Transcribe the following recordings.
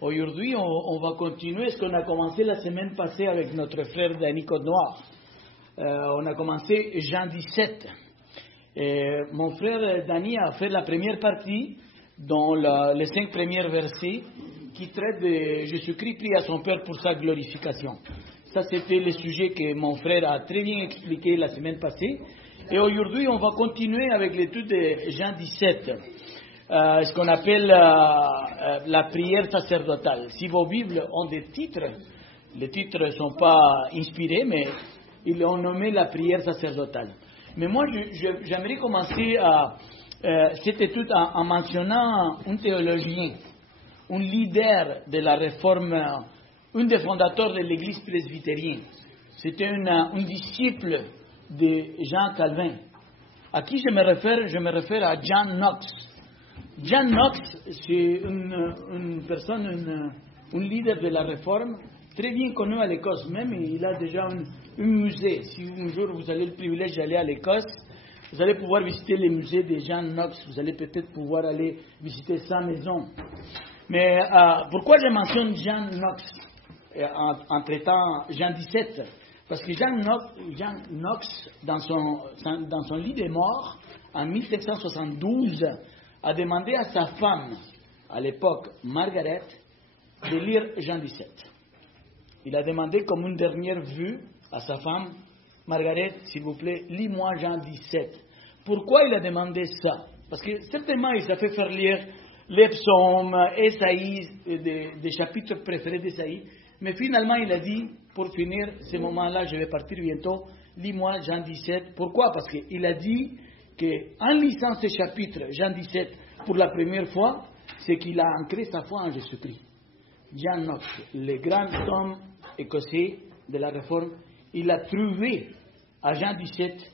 Aujourd'hui, on va continuer ce qu'on a commencé la semaine passée avec notre frère Danny Côte-Noir. On a commencé Jean 17. Et mon frère Danny a fait la première partie dans les 5 premiers versets qui traitent de Jésus-Christ prie à son Père pour sa glorification. Ça, c'était le sujet que mon frère a très bien expliqué la semaine passée. Et aujourd'hui, on va continuer avec l'étude de Jean 17. Ce qu'on appelle la prière sacerdotale. Si vos Bibles ont des titres, les titres ne sont pas inspirés, mais ils l'ont nommé la prière sacerdotale. Mais moi, j'aimerais commencer cette étude en mentionnant un théologien, un leader de la réforme, un des fondateurs de l'église presbytérienne. C'était un disciple de Jean Calvin. À qui je me réfère? Je me réfère à John Knox. John Knox, c'est une personne, un leader de la Réforme, très bien connu à l'Écosse. Même, il a déjà un musée. Si un jour vous avez le privilège d'aller à l'Écosse, vous allez pouvoir visiter les musées de John Knox. Vous allez peut-être pouvoir aller visiter sa maison. Mais pourquoi je mentionne John Knox en traitant Jean 17? Parce que John Knox, dans son lit de mort, en 1772, a demandé à sa femme, à l'époque Margaret, de lire Jean 17. Il a demandé comme une dernière vue à sa femme, Margaret, s'il vous plaît, lis-moi Jean 17. Pourquoi il a demandé ça? Parce que certainement il s'est fait faire lire les psaumes, Ésaïe, des chapitres préférés d'Ésaïe, mais finalement il a dit, pour finir ce moment-là, je vais partir bientôt, lis-moi Jean 17. Pourquoi? Parce qu'il a dit qu'en lisant ce chapitre, Jean 17, pour la première fois, c'est qu'il a ancré sa foi en Jésus-Christ. John Knox, le grand homme écossais de la Réforme, il a trouvé à Jean 17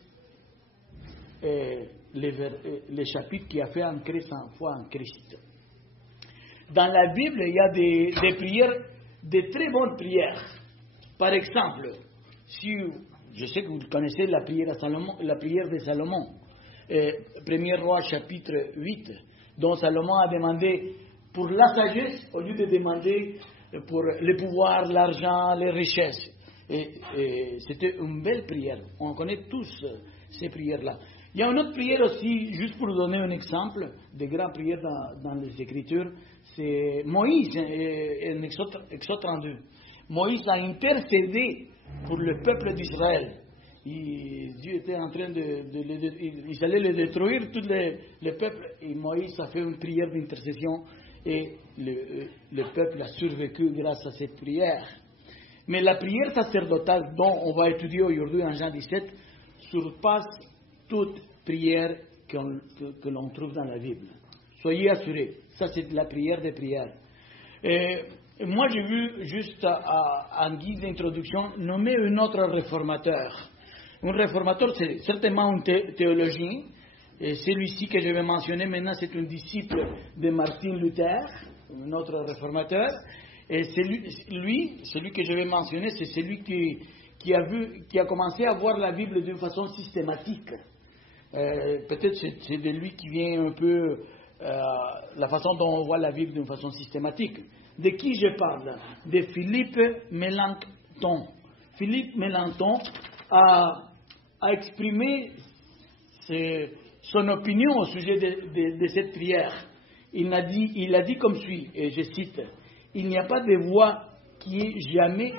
les chapitres qui a fait ancrer sa foi en Christ. Dans la Bible, il y a des prières, des très bonnes prières. Par exemple, je sais que vous connaissez la prière de Salomon. 1er Roi chapitre 8, dont Salomon a demandé pour la sagesse au lieu de demander pour le pouvoir, l'argent, les richesses. Et c'était une belle prière. On connaît tous ces prières-là. Il y a une autre prière aussi, juste pour vous donner un exemple, des grandes prières dans les Écritures, c'est Moïse, en Exode 32. Moïse a intercédé pour le peuple d'Israël. Dieu était en train ils allaient le détruire, tout le peuple, et Moïse a fait une prière d'intercession, et le peuple a survécu grâce à cette prière. Mais la prière sacerdotale dont on va étudier aujourd'hui en Jean 17 surpasse toute prière que l'on trouve dans la Bible. Soyez assurés, ça c'est la prière des prières. Moi j'ai vu juste en guise d'introduction nommer un autre réformateur. Un réformateur, c'est certainement un théologien, et celui-ci que je vais mentionner maintenant, c'est un disciple de Martin Luther, un autre réformateur, et celui que je vais mentionner, c'est celui qui a commencé à voir la Bible d'une façon systématique. Peut-être c'est de lui qui vient un peu la façon dont on voit la Bible d'une façon systématique. De qui je parle? De Philippe Melanchthon. Philippe Melanchthon a exprimé son opinion au sujet de cette prière. Il a dit comme suit, et je cite, « Il n'y a pas de voix qui ait jamais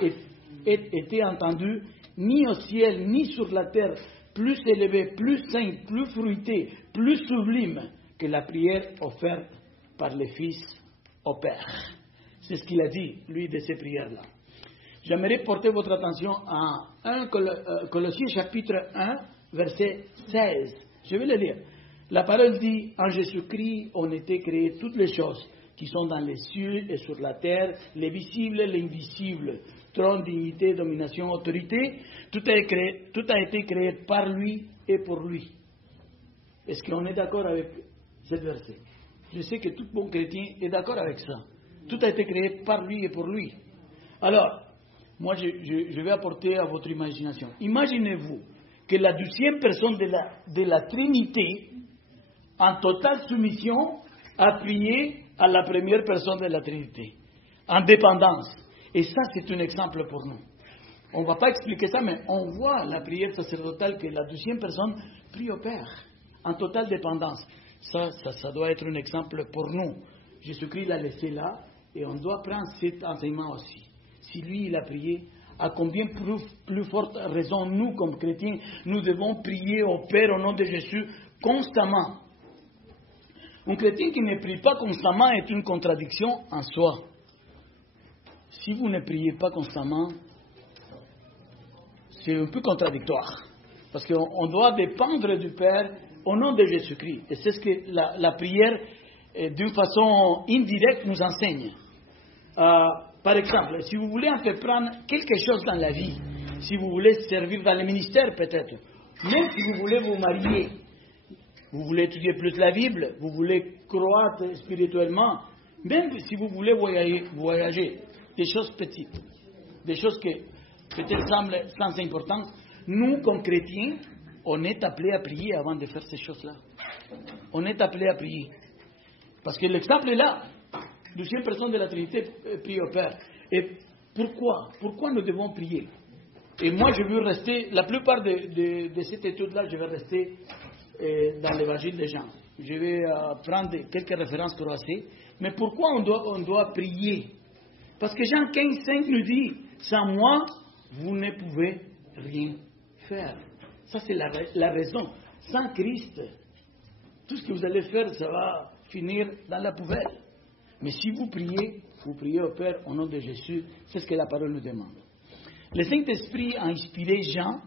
été entendue, ni au ciel, ni sur la terre, plus élevée, plus sainte, plus fruitée, plus sublime que la prière offerte par le Fils au Père. » C'est ce qu'il a dit, lui, de ces prières-là. J'aimerais porter votre attention à 1 Colossiens chapitre 1, verset 16. Je vais le lire. La parole dit, « En Jésus-Christ ont été créées toutes les choses qui sont dans les cieux et sur la terre, les visibles et les invisibles, trône, dignité, domination, autorité. Tout a été créé par lui et pour lui. » Est-ce qu'on est d'accord avec ce verset? Je sais que tout bon chrétien est d'accord avec ça. Tout a été créé par lui et pour lui. Alors, moi, je vais apporter à votre imagination. Imaginez-vous que la 12e personne de la Trinité, en totale soumission, a prié à la première personne de la Trinité. en dépendance. Et ça, c'est un exemple pour nous. On ne va pas expliquer ça, mais on voit la prière sacerdotale que la deuxième personne prie au Père, en totale dépendance. Ça doit être un exemple pour nous. Jésus-Christ l'a laissé là, et on doit prendre cet enseignement aussi. Si lui, il a prié, à combien plus forte raison, nous, comme chrétiens, nous devons prier au Père au nom de Jésus constamment. Un chrétien qui ne prie pas constamment est une contradiction en soi. Si vous ne priez pas constamment, c'est un peu contradictoire. Parce qu'on doit dépendre du Père au nom de Jésus-Christ. Et c'est ce que la prière, d'une façon indirecte, nous enseigne. Par exemple, si vous voulez entreprendre quelque chose dans la vie, si vous voulez servir dans le ministère peut-être, même si vous voulez vous marier, vous voulez étudier plus la Bible, vous voulez croître spirituellement, même si vous voulez voyager, des choses petites, des choses qui peut-être semblent sans importance, nous, comme chrétiens, on est appelés à prier avant de faire ces choses-là. On est appelés à prier. Parce que l'exemple est là. Deuxième personne de la Trinité prie au Père. Et pourquoi? Pourquoi nous devons prier? Et moi, je veux rester, la plupart de cette étude-là, je vais rester dans l'évangile de Jean. Je vais prendre quelques références croisées. Mais pourquoi on doit prier? Parce que Jean 15,5 nous dit, sans moi, vous ne pouvez rien faire. Ça, c'est la raison. Sans Christ, tout ce que vous allez faire, ça va finir dans la poubelle. Mais si vous priez au Père au nom de Jésus, c'est ce que la parole nous demande. Le Saint-Esprit a inspiré Jean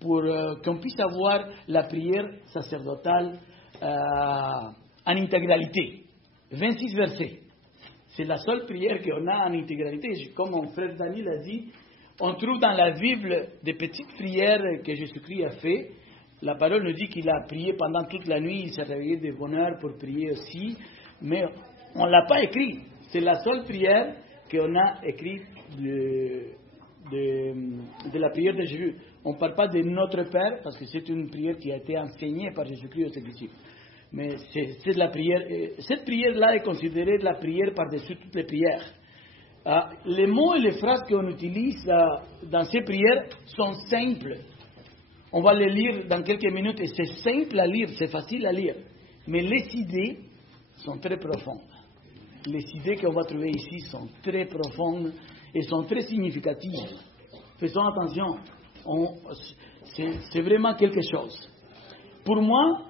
pour qu'on puisse avoir la prière sacerdotale en intégralité. 26 versets. C'est la seule prière qu'on a en intégralité. Comme mon frère Daniel a dit, on trouve dans la Bible des petites prières que Jésus-Christ a fait. La parole nous dit qu'il a prié pendant toute la nuit, il s'est réveillé de bonne heure pour prier aussi. Mais on ne l'a pas écrit. C'est la seule prière qu'on a écrite de la prière de Jésus. On ne parle pas de notre Père, parce que c'est une prière qui a été enseignée par Jésus-Christ aux disciples. Mais c'est la prière. Cette prière-là est considérée la prière par-dessus toutes les prières. Les mots et les phrases qu'on utilise dans ces prières sont simples. On va les lire dans quelques minutes et c'est simple à lire, c'est facile à lire. Mais les idées sont très profondes. Les idées qu'on va trouver ici sont très profondes et sont très significatives. Faisons attention, c'est vraiment quelque chose. Pour moi,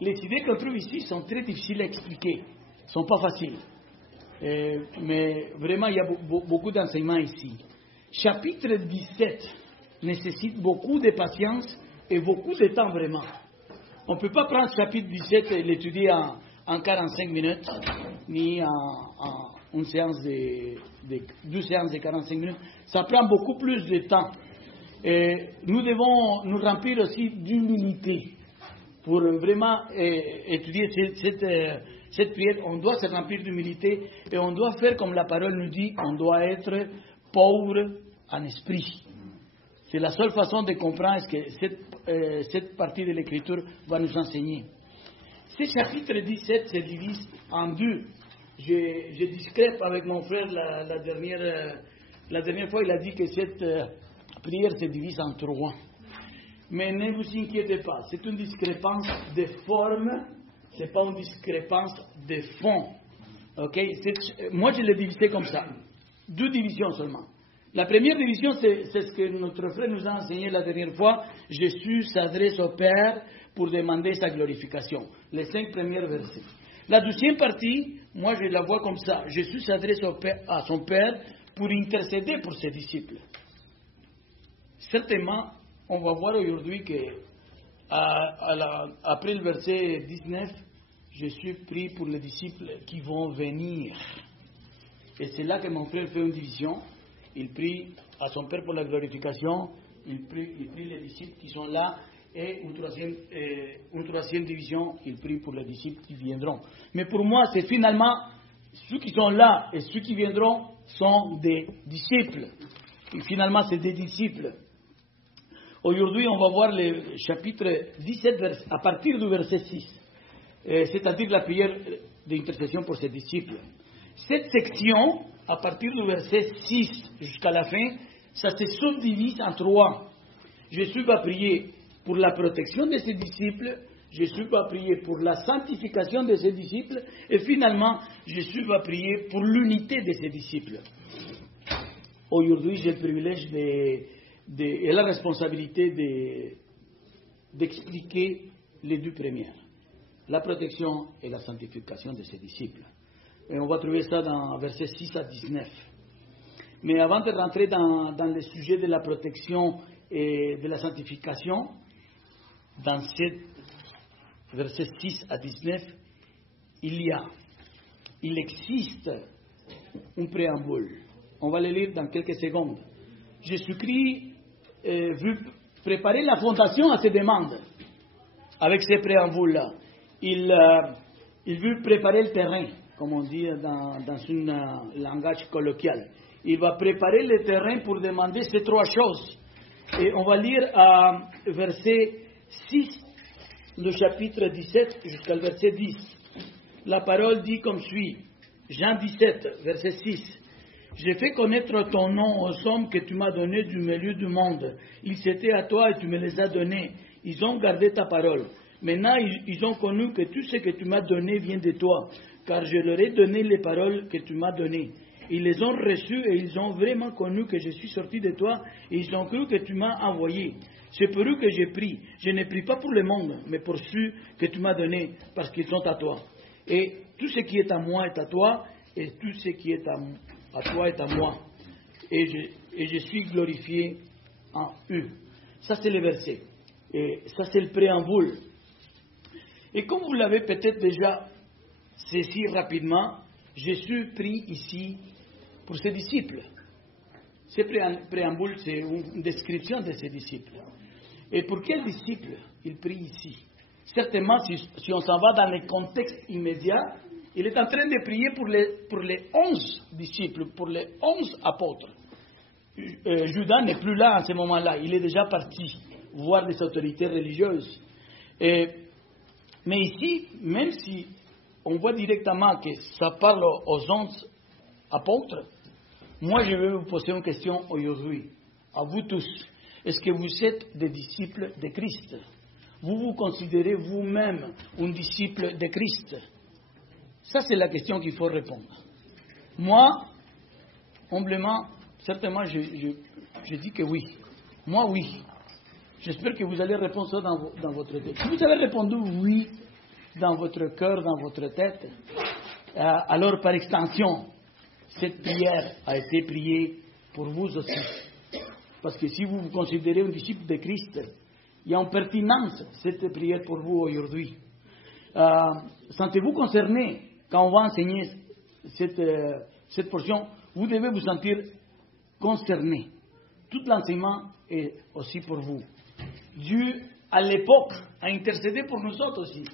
les idées qu'on trouve ici sont très difficiles à expliquer, ne sont pas faciles. Mais vraiment, il y a beaucoup d'enseignements ici. Chapitre 17 nécessite beaucoup de patience et beaucoup de temps vraiment. On ne peut pas prendre chapitre 17 et l'étudier en 45 minutes, ni en une séance deux séances de 45 minutes. Ça prend beaucoup plus de temps. Et nous devons nous remplir aussi d'humilité pour vraiment étudier cette prière. On doit se remplir d'humilité et on doit faire comme la parole nous dit, on doit être pauvre en esprit. C'est la seule façon de comprendre ce que cette partie de l'Écriture va nous enseigner. Ce chapitre 17 se divise en deux. Je discrète avec mon frère la dernière fois, il a dit que cette prière se divise en trois. Mais ne vous inquiétez pas, c'est une discrépance de forme, ce n'est pas une discrépance de fond. Okay? Moi, je l'ai divisé comme ça. Deux divisions seulement. La première division, c'est ce que notre frère nous a enseigné la dernière fois. Jésus s'adresse au Père pour demander sa glorification. Les 5 premiers versets. La deuxième partie, moi je la vois comme ça. Jésus s'adresse à son Père pour intercéder pour ses disciples. Certainement, on va voir aujourd'hui que après le verset 19, Jésus prie pour les disciples qui vont venir. Et c'est là que mon frère fait une division. Il prie à son Père pour la glorification, il prie les disciples qui sont là, et une troisième division, il prie pour les disciples qui viendront. Mais pour moi, c'est finalement, ceux qui sont là et ceux qui viendront sont des disciples. Et finalement, c'est des disciples. Aujourd'hui, on va voir le chapitre 17, à partir du verset 6, c'est-à-dire la prière d'intercession pour ses disciples. Cette section à partir du verset 6 jusqu'à la fin, ça se subdivise en 3. Jésus va prier pour la protection de ses disciples, Jésus va prier pour la sanctification de ses disciples, et finalement, Jésus va prier pour l'unité de ses disciples. Aujourd'hui, j'ai le privilège et la responsabilité d'expliquer les deux premières, la protection et la sanctification de ses disciples. Et on va trouver ça dans versets 6 à 19. Mais avant de rentrer dans le sujet de la protection et de la sanctification, dans ces versets 6 à 19, il existe un préambule. On va le lire dans quelques secondes. Jésus-Christ veut préparer la fondation à ses demandes. Avec ces préambules-là, il veut préparer le terrain, comme on dit dans un langage colloquial. Il va préparer le terrain pour demander ces 3 choses. Et on va lire à verset 6, le chapitre 17, jusqu'à le verset 10. La parole dit comme suit. Jean 17, verset 6. J'ai fait connaître ton nom aux hommes que tu m'as donnés du milieu du monde. Ils étaient à toi et tu me les as donnés. Ils ont gardé ta parole. Maintenant, ils ont connu que tout ce que tu m'as donné vient de toi, car je leur ai donné les paroles que tu m'as données. Ils les ont reçues et ils ont vraiment connu que je suis sorti de toi et ils ont cru que tu m'as envoyé. C'est pour eux que j'ai pris. Je ne prie pas pour le monde, mais pour ceux que tu m'as donnés, parce qu'ils sont à toi. Et tout ce qui est à moi est à toi, et tout ce qui est à toi est à moi. Et je suis glorifié en eux. Ça, c'est le verset. Et ça, c'est le préambule. Et comme vous l'avez peut-être déjà saisi rapidement, Jésus prie ici pour ses disciples. Ce préambule, c'est une description de ses disciples. Et pour quels disciples il prie ici? Certainement, si on s'en va dans le contexte immédiat, il est en train de prier pour les 11 disciples, pour les 11 apôtres. Judas n'est plus là en ce moment-là, il est déjà parti voir les autorités religieuses. Mais ici, même si on voit directement que ça parle aux 11 apôtres, moi je vais vous poser une question aujourd'hui, à vous tous. Est-ce que vous êtes des disciples de Christ? Vous vous considérez vous-même un disciple de Christ? Ça, c'est la question qu'il faut répondre. Moi, humblement, certainement, je dis que oui. Moi, oui. J'espère que vous allez répondre ça dans votre tête. Si vous avez répondu oui dans votre cœur, dans votre tête, alors par extension, cette prière a été priée pour vous aussi. Parce que si vous vous considérez un disciple de Christ, il y a une pertinence cette prière pour vous aujourd'hui. Sentez-vous concerné quand on va enseigner cette portion? Vous devez vous sentir concerné. Tout l'enseignement est aussi pour vous. Dieu, à l'époque, a intercédé pour nous autres aussi.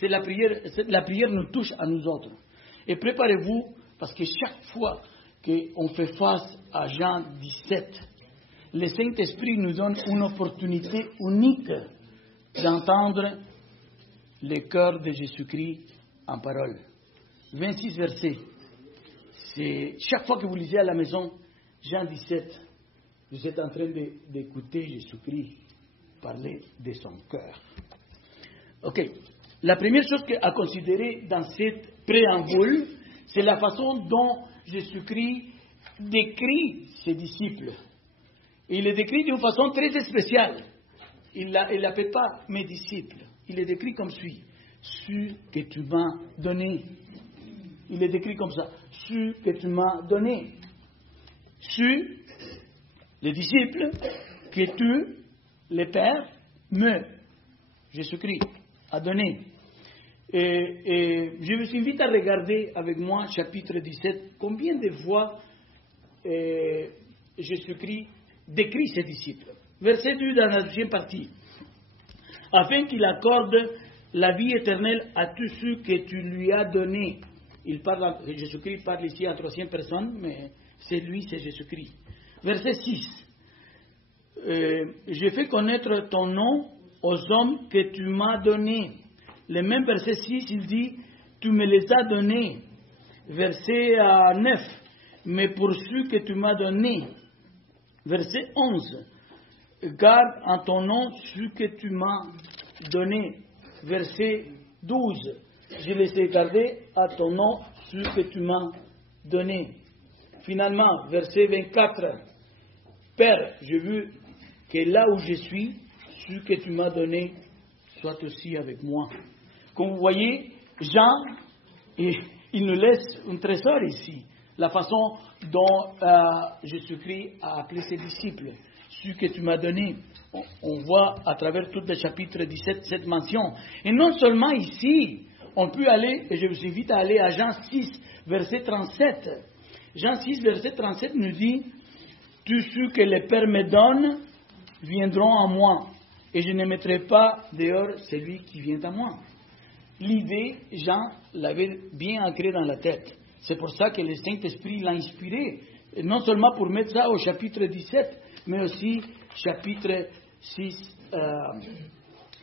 La prière nous touche à nous autres. Et préparez-vous, parce que chaque fois qu'on fait face à Jean 17, le Saint-Esprit nous donne une opportunité unique d'entendre le cœur de Jésus-Christ en parole. 26 versets. C'est chaque fois que vous lisez à la maison Jean 17, vous êtes en train d'écouter Jésus-Christ parler de son cœur. Ok. La première chose à considérer dans cette préambule, c'est la façon dont Jésus-Christ décrit ses disciples. Et il les décrit d'une façon très spéciale. Il ne l'appelle pas mes disciples. Il les décrit comme suit. Ceux que tu m'as donné. Il les décrit comme ça. Ceux que tu m'as donné. Ceux, les disciples, que tu, le Père, Jésus-Christ, a donné. Et je vous invite à regarder avec moi, chapitre 17, combien de fois Jésus-Christ décrit ses disciples. Verset 2 dans la deuxième partie. Afin qu'il accorde la vie éternelle à tous ceux que tu lui as donnés. Jésus-Christ parle ici en troisième personne, mais c'est lui, c'est Jésus-Christ. Verset 6. J'ai fait connaître ton nom aux hommes que tu m'as donnés. Le même verset 6, il dit, tu me les as donnés. Verset 9. mais pour ceux que tu m'as donnés. Verset 11. Garde en ton nom ceux que tu m'as donnés. Verset 12. Je les ai gardés à ton nom ceux que tu m'as donnés. Finalement, verset 24. Père, je veux que là où je suis, ceux que tu m'as donnés soient aussi avec moi. Comme vous voyez, Jean, il nous laisse un trésor ici. La façon dont Jésus-Christ a appelé ses disciples. Ceux que tu m'as donnés. On voit à travers tout le chapitre 17 cette mention. Et non seulement ici, on peut aller, et je vous invite à aller à Jean 6, verset 37. Jean 6, verset 37 nous dit, « Tous ceux que le Père me donne viendront à moi, et je ne mettrai pas dehors celui qui vient à moi. » L'idée, Jean l'avait bien ancrée dans la tête. C'est pour ça que le Saint-Esprit l'a inspiré, et non seulement pour mettre ça au chapitre 17, mais aussi chapitre 6,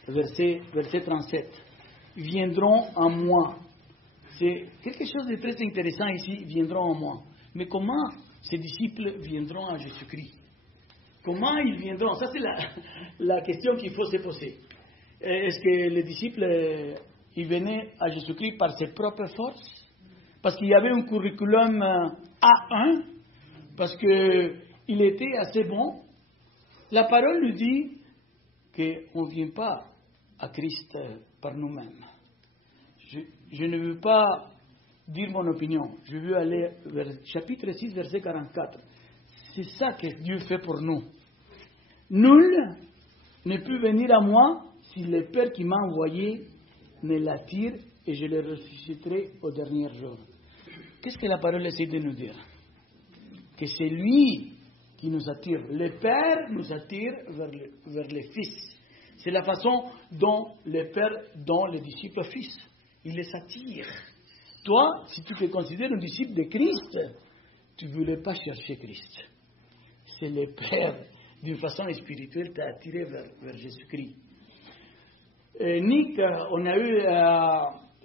verset 37. Viendront à moi. C'est quelque chose de très intéressant ici, viendront à moi. Mais comment ces disciples viendront à Jésus-Christ? Comment ils viendront? Ça, c'est la question qu'il faut se poser. Est-ce que les disciples, ils venaient à Jésus-Christ par ses propres forces? Parce qu'il y avait un curriculum A1, parce qu'il était assez bon. La parole nous dit qu'on ne vient pas à Christ par nous-mêmes. Je ne veux pas dire mon opinion. Je veux aller vers chapitre 6, verset 44. C'est ça que Dieu fait pour nous. Nul ne peut venir à moi si le Père qui m'a envoyé me l'attire et je le ressusciterai au dernier jour. Qu'est-ce que la parole essaie de nous dire? Que c'est lui qui nous attire. Le Père nous attire vers le Fils. C'est la façon dont le Père donne les disciples au Fils. Il les attire. Toi, si tu te considères un disciple de Christ, tu ne voulais pas chercher Christ. C'est le Père, d'une façon spirituelle, t'a attiré vers Jésus-Christ. Nick, on a eu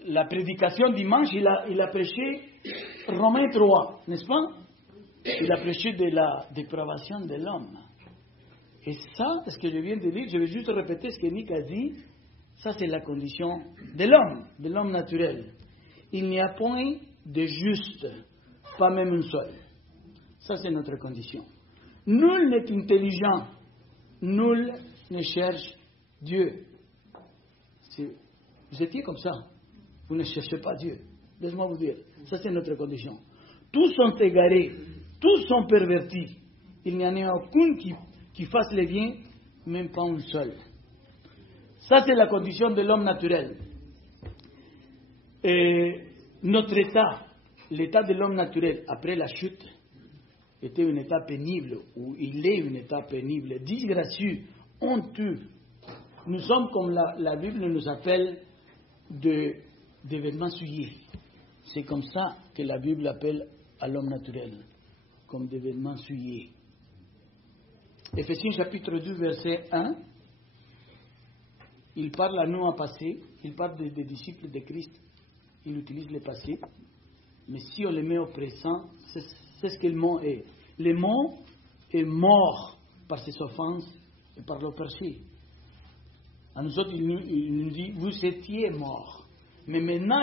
la prédication dimanche, il a prêché Romains 3, n'est-ce pas? Il a prêché de la dépravation de l'homme. Et ça, ce que je viens de dire, je vais juste répéter ce que Nick a dit, ça c'est la condition de l'homme naturel. Il n'y a point de juste, pas même un seul. Ça c'est notre condition. Nul n'est intelligent, nul ne cherche Dieu. Vous étiez comme ça, vous ne cherchez pas Dieu. Laisse-moi vous dire, ça c'est notre condition. Tous sont égarés, tous sont pervertis. Il n'y en a aucun qui fasse le bien, même pas un seul. Ça c'est la condition de l'homme naturel. Et notre état, l'état de l'homme naturel après la chute, était un état pénible, ou il est un état pénible, disgracieux, honteux. Nous sommes comme la Bible nous appelle des vêtements souillés. C'est comme ça que la Bible appelle à l'homme naturel, comme des vêtements souillés. Éphésiens chapitre 2, verset 1, il parle à nous en passé, il parle des disciples de Christ, il utilise le passé, mais si on le met au présent, c'est ce que le mot est. Le mot est mort par ses offenses et par le péché. À nous autres, il nous dit, vous étiez morts. Mais maintenant,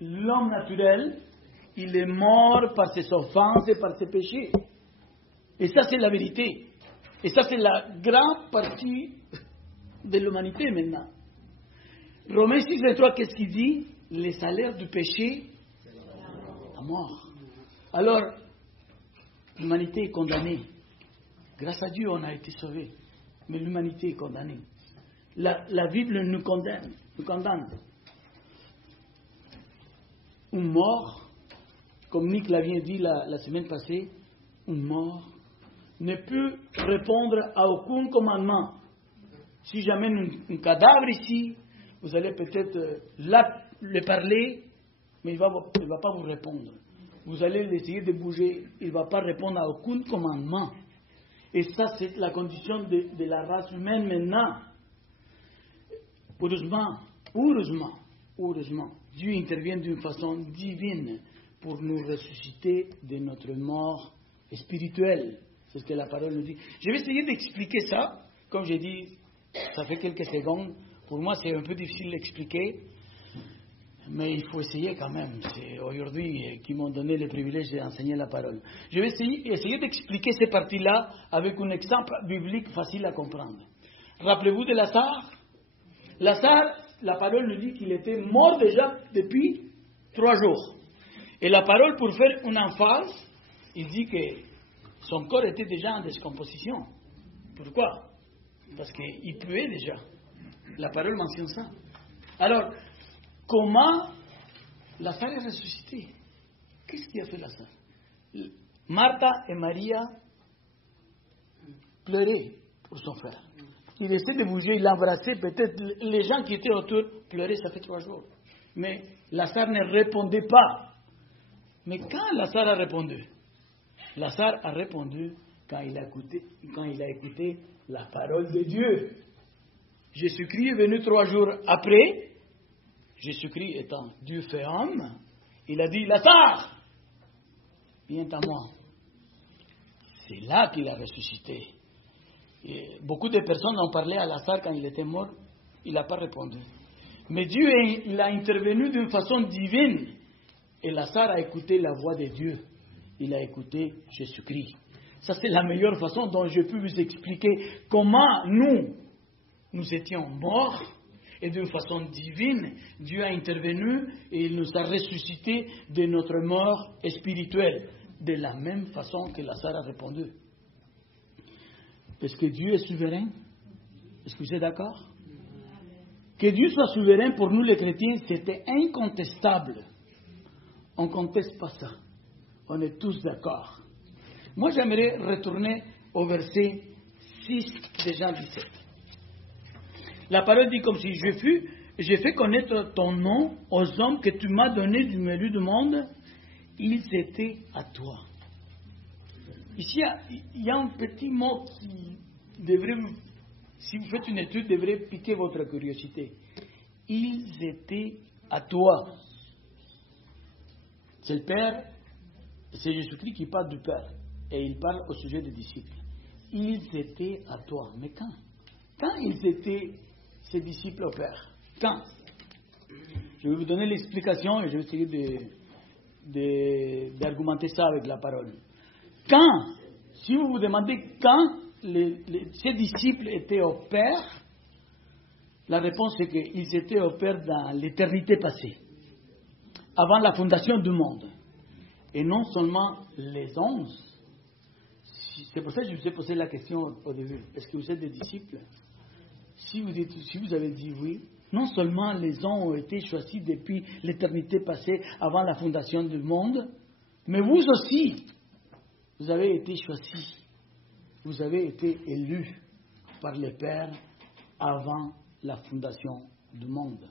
l'homme naturel, il est mort par ses offenses et par ses péchés. Et ça, c'est la vérité. Et ça, c'est la grande partie de l'humanité maintenant. Romains 6, 23, qu'est-ce qu'il dit? Le salaire du péché, la mort. Alors, l'humanité est condamnée. Grâce à Dieu, on a été sauvés. Mais l'humanité est condamnée. La Bible nous condamne. Un mort, comme Nick l'avait dit la semaine passée, un mort ne peut répondre à aucun commandement. Si j'amène un cadavre ici, vous allez peut-être le parler, mais il ne va pas vous répondre. Vous allez essayer de bouger, il ne va pas répondre à aucun commandement. Et ça, c'est la condition de la race humaine maintenant. Heureusement, Dieu intervient d'une façon divine pour nous ressusciter de notre mort spirituelle. C'est ce que la parole nous dit. Je vais essayer d'expliquer ça. Comme j'ai dit, ça fait quelques secondes. Pour moi, c'est un peu difficile d'expliquer. Mais il faut essayer quand même. C'est aujourd'hui qu'ils m'ont donné le privilège d'enseigner la parole. Je vais essayer d'expliquer ces parties-là avec un exemple biblique facile à comprendre. Rappelez-vous de Lazare. Lazare, la parole nous dit qu'il était mort déjà depuis 3 jours. Et la parole, pour faire une emphase, il dit que son corps était déjà en décomposition. Pourquoi? Parce qu'il puait déjà. La parole mentionne ça. Alors, comment Lazare est ressuscité? Qu'est-ce qui a fait Lazare? Martha et Maria pleuraient pour son frère. Il essaie de bouger, il l'embrassait, peut-être les gens qui étaient autour pleuraient, ça fait 3 jours. Mais Lazare ne répondait pas. Mais quand Lazare a répondu? Lazare a répondu quand il a écouté la parole de Dieu. Jésus-Christ est venu 3 jours après. Jésus-Christ étant Dieu fait homme, il a dit, Lazare, viens à moi. C'est là qu'il a ressuscité. Et beaucoup de personnes ont parlé à Lazare quand il était mort, il n'a pas répondu. Mais Dieu il a intervenu d'une façon divine. Et Lazare a écouté la voix de Dieu. Il a écouté Jésus-Christ. Ça, c'est la meilleure façon dont je peux vous expliquer comment nous étions morts. Et d'une façon divine, Dieu a intervenu et il nous a ressuscités de notre mort spirituelle. De la même façon que Lazare a répondu. Est-ce que Dieu est souverain? Est-ce que vous êtes d'accord? Que Dieu soit souverain pour nous les chrétiens, c'était incontestable. On ne conteste pas ça. On est tous d'accord. Moi, j'aimerais retourner au verset 6 de Jean 17. La parole dit comme si j'ai fait connaître ton nom aux hommes que tu m'as donnés du milieu du monde, ils étaient à toi. Ici, il y a un petit mot qui devrait, si vous faites une étude, devrait piquer votre curiosité. Ils étaient à toi. C'est le Père, c'est Jésus-Christ qui parle du Père. Et il parle au sujet des disciples. Ils étaient à toi. Mais quand? Quand ils étaient ses disciples au Père? Quand? Je vais vous donner l'explication et je vais essayer d'argumenter ça avec la parole. Quand? Si vous vous demandez quand ces disciples étaient au Père, la réponse est qu'ils étaient au Père dans l'éternité passée, avant la fondation du monde. Et non seulement les 11. C'est pour ça que je vous ai posé la question au début. Est-ce que vous êtes des disciples? Si vous avez dit oui, non seulement les 11 ont été choisis depuis l'éternité passée, avant la fondation du monde, mais vous aussi, vous avez été choisis. Vous avez été élus par le Père avant la fondation du monde.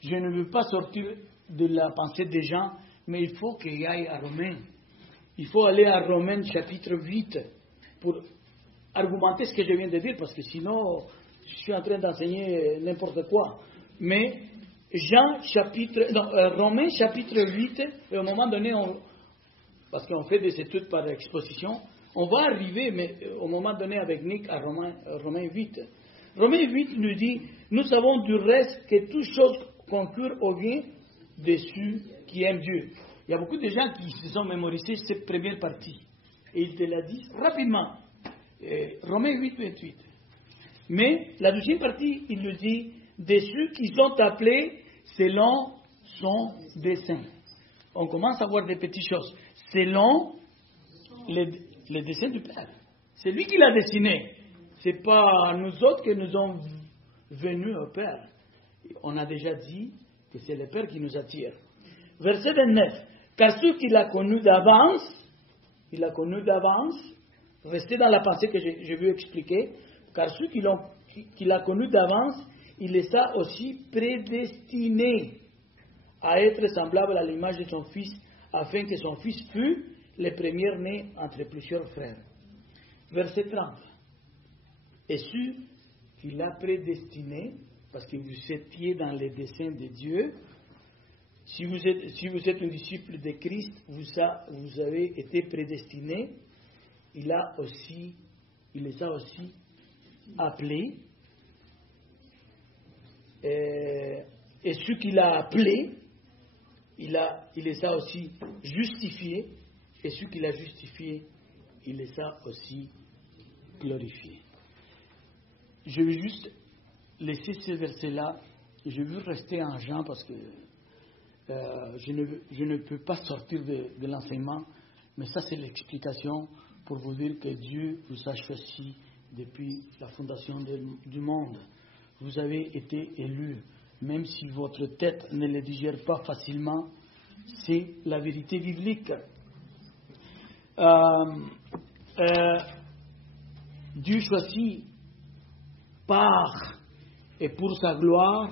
Je ne veux pas sortir de la pensée des gens, mais il faut qu'il y aille à Romains. Il faut aller à Romains chapitre 8 pour argumenter ce que je viens de dire, parce que sinon, je suis en train d'enseigner n'importe quoi. Mais Romains chapitre 8, et à un moment donné, parce qu'on fait des études par exposition, on va arriver, mais au moment donné avec Nick, à Romains 8. Romains 8 nous dit, nous savons du reste que toute chose concourt au bien de ceux qui aiment Dieu. Il y a beaucoup de gens qui se sont mémorisés cette première partie. Et ils te la disent rapidement. Romains 8, 28. Mais la deuxième partie, il nous dit, de ceux qui sont appelés selon son dessein. On commence à voir des petites choses. Selon le dessein du Père. C'est lui qui l'a dessiné. Ce n'est pas nous autres que nous sommes venus au Père. On a déjà dit que c'est le Père qui nous attire. Verset 29. Car ceux qu'il a connus d'avance, restez dans la pensée que je veux expliquer, car ceux qu'il a connus d'avance, il les a aussi prédestinés à être semblables à l'image de son Fils, afin que son Fils fût le premier-né entre plusieurs frères. Verset 30. Et ceux qu'il a prédestinés, parce que vous étiez dans les desseins de Dieu, Si vous êtes un disciple de Christ, vous avez été prédestiné. Il les a aussi appelés. Et ceux qu'il a appelés, il les a aussi justifiés. Et ceux qu'il a justifiés, il les a aussi glorifiés. Je vais juste laisser ce verset-là. Je veux rester en Jean parce que je ne peux pas sortir de l'enseignement, mais ça c'est l'explication pour vous dire que Dieu vous a choisi depuis la fondation du monde. Vous avez été élus, même si votre tête ne le digère pas facilement, c'est la vérité biblique. Dieu choisit par et pour sa gloire,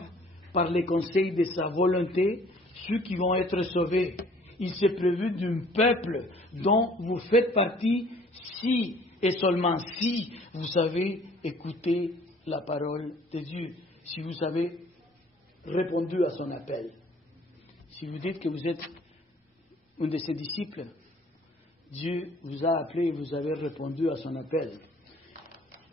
par les conseils de sa volonté, ceux qui vont être sauvés. Il s'est prévu d'un peuple dont vous faites partie si et seulement si vous avez écouté la parole de Dieu, si vous avez répondu à son appel. Si vous dites que vous êtes un de ses disciples, Dieu vous a appelé et vous avez répondu à son appel.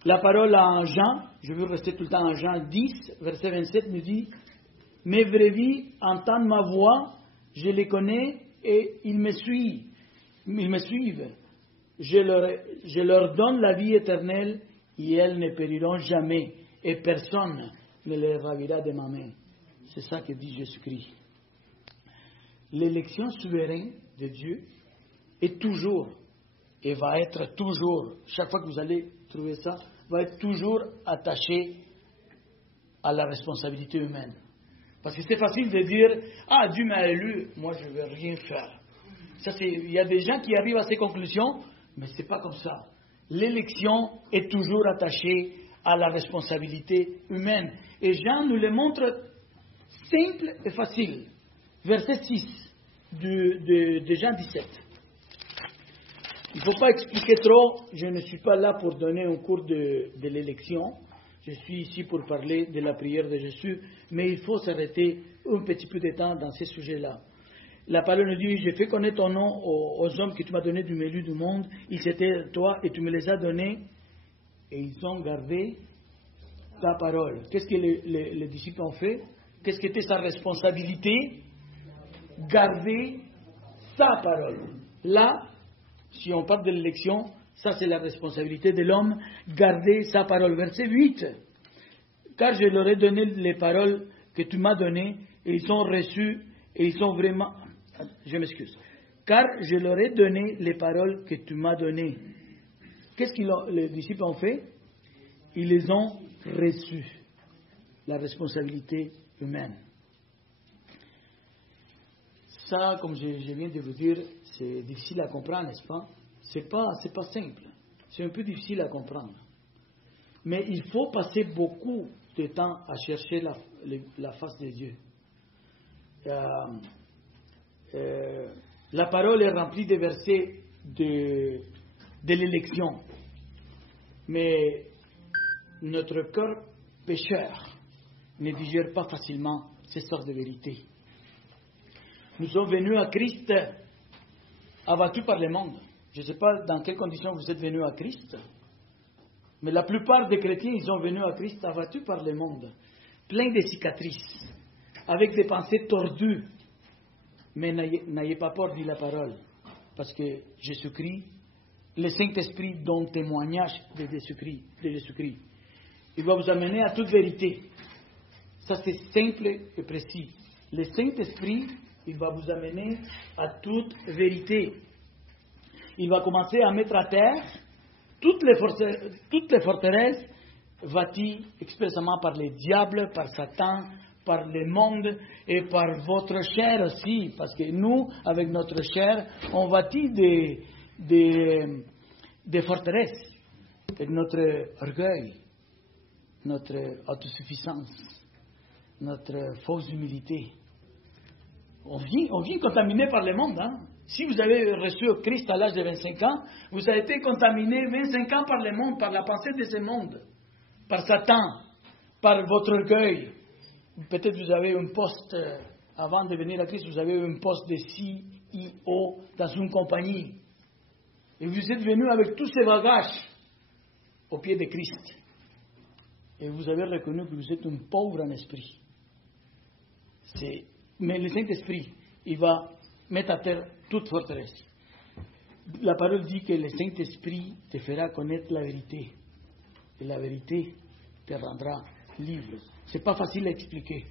La parole en Jean, je veux rester tout le temps en Jean 10, verset 27, nous dit « Mes brebis entendent ma voix, je les connais et ils me suivent. Je leur donne la vie éternelle et elles ne périront jamais et personne ne les ravira de ma main. » C'est ça que dit Jésus-Christ. L'élection souveraine de Dieu est toujours et va être toujours, chaque fois que vous allez trouver ça, va être toujours attaché à la responsabilité humaine. Parce que c'est facile de dire « Ah, Dieu m'a élu, moi je ne vais rien faire. » Il y a des gens qui arrivent à ces conclusions, mais ce n'est pas comme ça. L'élection est toujours attachée à la responsabilité humaine. Et Jean nous le montre simple et facile. Verset 6 de Jean 17. Il ne faut pas expliquer trop, je ne suis pas là pour donner un cours de l'élection, je suis ici pour parler de la prière de Jésus, mais il faut s'arrêter un petit peu de temps dans ces sujets-là. La parole nous dit, j'ai fait connaître ton nom aux hommes que tu m'as donnés du milieu du monde, ils étaient toi et tu me les as donnés, et ils ont gardé ta parole. Qu'est-ce que les disciples ont fait? Qu'est-ce qui était sa responsabilité? Garder sa parole. Là, si on parle de l'élection, ça c'est la responsabilité de l'homme, garder sa parole. Verset 8. Car je leur ai donné les paroles que tu m'as données, et ils ont reçu, et ils sont vraiment... Je m'excuse. Car je leur ai donné les paroles que tu m'as données. Qu'est-ce que les disciples ont fait? Ils les ont reçues. La responsabilité humaine. Ça, comme je viens de vous dire, c'est difficile à comprendre, n'est-ce pas? C'est pas simple. C'est un peu difficile à comprendre. Mais il faut passer beaucoup de temps à chercher la face de Dieu. La parole est remplie de versets de l'élection. Mais notre cœur pécheur ne digère pas facilement ces sortes de vérités. Nous sommes venus à Christ abattus par le monde. Je ne sais pas dans quelles conditions vous êtes venus à Christ, mais la plupart des chrétiens, ils sont venus à Christ abattus par le monde, pleins de cicatrices, avec des pensées tordues. Mais n'ayez pas peur, dit la parole, parce que Jésus-Christ, le Saint-Esprit donne témoignage de Jésus-Christ. Il va vous amener à toute vérité. Ça, c'est simple et précis. Le Saint-Esprit, il va vous amener à toute vérité. Il va commencer à mettre à terre toutes les forteresses bâties expressément par les diables, par Satan, par le monde et par votre chair aussi. Parce que nous, avec notre chair, on bâtit des forteresses. Et notre orgueil, notre autosuffisance, notre fausse humilité. On vient contaminé par le monde. Hein? Si vous avez reçu Christ à l'âge de 25 ans, vous avez été contaminé 25 ans par le monde, par la pensée de ce monde, par Satan, par votre orgueil. Peut-être vous avez un poste avant de venir à Christ, vous avez un poste de CEO dans une compagnie. Et vous êtes venu avec tous ces bagages au pied de Christ. Et vous avez reconnu que vous êtes un pauvre en esprit. Mais le Saint-Esprit, il va mettre à terre toute forteresse. La parole dit que le Saint-Esprit te fera connaître la vérité. Et la vérité te rendra libre. Ce n'est pas facile à expliquer.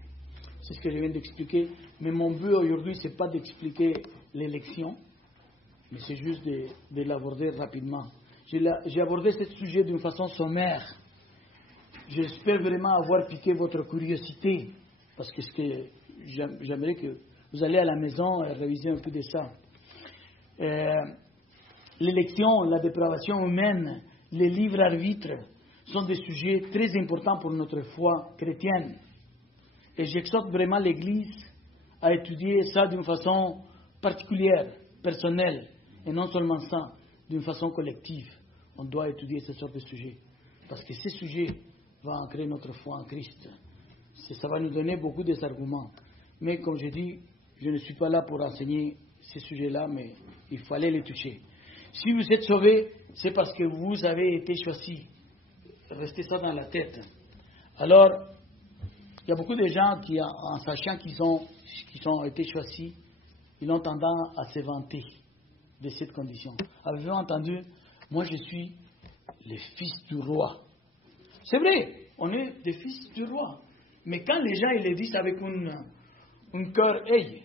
C'est ce que je viens d'expliquer. Mais mon but aujourd'hui, ce n'est pas d'expliquer l'élection, mais c'est juste de l'aborder rapidement. J'ai abordé ce sujet d'une façon sommaire. J'espère vraiment avoir piqué votre curiosité, parce que j'aimerais que vous allez à la maison et réviser un peu de ça. L'élection, la dépravation humaine, les livres arbitres sont des sujets très importants pour notre foi chrétienne. Et j'exhorte vraiment l'Église à étudier ça d'une façon particulière, personnelle, et non seulement ça, d'une façon collective. On doit étudier ce genre de sujets. Parce que ces sujets vont ancrer notre foi en Christ. Ça va nous donner beaucoup d'arguments. Mais comme je dis, je ne suis pas là pour enseigner ces sujets-là, mais il fallait les toucher. Si vous êtes sauvés, c'est parce que vous avez été choisis. Restez ça dans la tête. Alors, il y a beaucoup de gens qui, en sachant qu'ils ont été choisis, ils ont tendance à se vanter de cette condition. Avez-vous entendu? Moi, je suis le fils du roi. C'est vrai, on est des fils du roi. Mais quand les gens ils le disent avec un cœur, hey,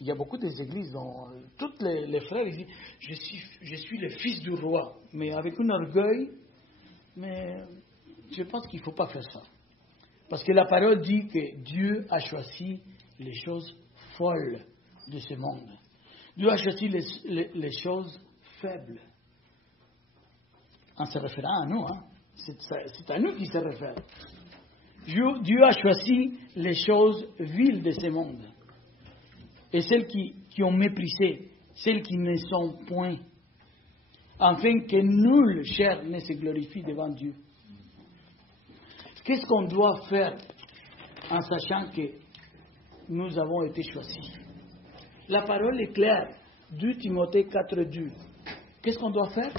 il y a beaucoup d'églises dont tous les frères ils disent, je suis le fils du roi, mais avec un orgueil. Mais je pense qu'il ne faut pas faire ça. Parce que la parole dit que Dieu a choisi les choses folles de ce monde. Dieu a choisi les choses faibles. En se référant à nous, hein. C'est à nous qu'il se réfère. Dieu a choisi les choses viles de ce monde. Et celles qui ont méprisé, celles qui ne sont point, afin que nulle chair ne se glorifie devant Dieu. Qu'est-ce qu'on doit faire en sachant que nous avons été choisis? La parole est claire. 2 Timothée 4:2. Qu'est-ce qu'on doit faire?